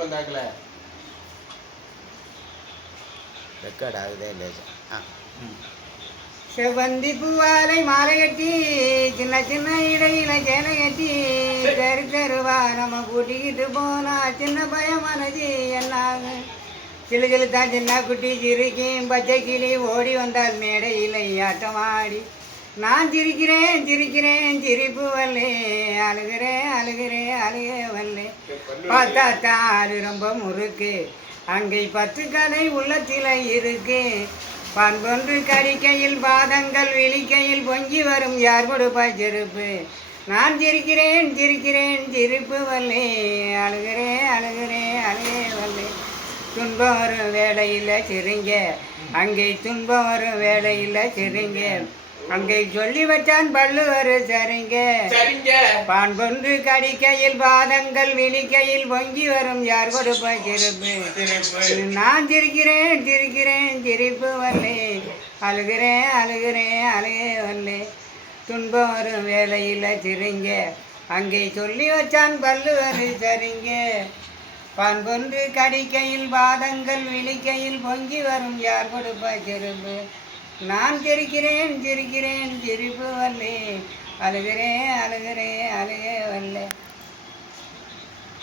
வந்தாக்கல record ஆகுதே இல்லை. செவ்வந்தி பூவாலை மாலை கட்டி சின்ன சின்ன இடையில சேலை கட்டி தெரு தெருவா நம்ம கூட்டிக்கிட்டு போனா சின்ன பயம் மனது என்னாக சிலுகிழுத்தான் சின்ன குட்டி சிரிக்கும் பச்சை கிளி ஓடி வந்தால் மேடையில் ஆட்டமாடி நான் சிரிக்கிறேன் சிரிக்கிறேன் சிரிப்பு வல்லே அழுகிறேன் அழுகிறேன் அழுக வல்லே பார்த்தா அது ரொம்ப முறுக்கு அங்கே 10 கதை உள்ளத்தில் இருக்கு பண்பொன்று கடிக்கையில் பாதங்கள் விழிக்கையில் பொங்கி வரும் யார் கொடுப்பாய் செருப்பு நான் சிரிக்கிறேன் சிரிக்கிறேன் சிரிப்பு வல்லே அழுகிறேன் அழுகிறேன் அழுகே வல்லே துன்பம் வரும் வேலையில் சிரிங்க அங்கே துன்பம் வரும் வேலையில் சிரிங்க அங்கே சொல்லி வச்சான் பல்லுவர் சரிங்க பான் கொன்று கடிக்கையில் பாதங்கள் விழிக்கையில் பொங்கி வரும் யார் கொடுப்ப சிரிப்பு நான் சிரிக்கிறேன் சிரிக்கிறேன் சிரிப்பு வல்லே அழுகிறேன் அழுகிறேன் அழுகே வல்லே துன்பம் வரும் வேலையில் சிரிங்க அங்கே சொல்லி வச்சான் பல்லுவர் சரிங்க பான் கொன்று கடிக்கையில் பாதங்கள் விழிக்கையில் பொங்கி வரும் யார் கொடுப்ப சிரிப்பு நான் சிரிக்கிறேன் சிரிக்கிறேன் சிரிப்பு வல்லே அழுகிறேன் அழுகிறேன் அழுகே வல்லே.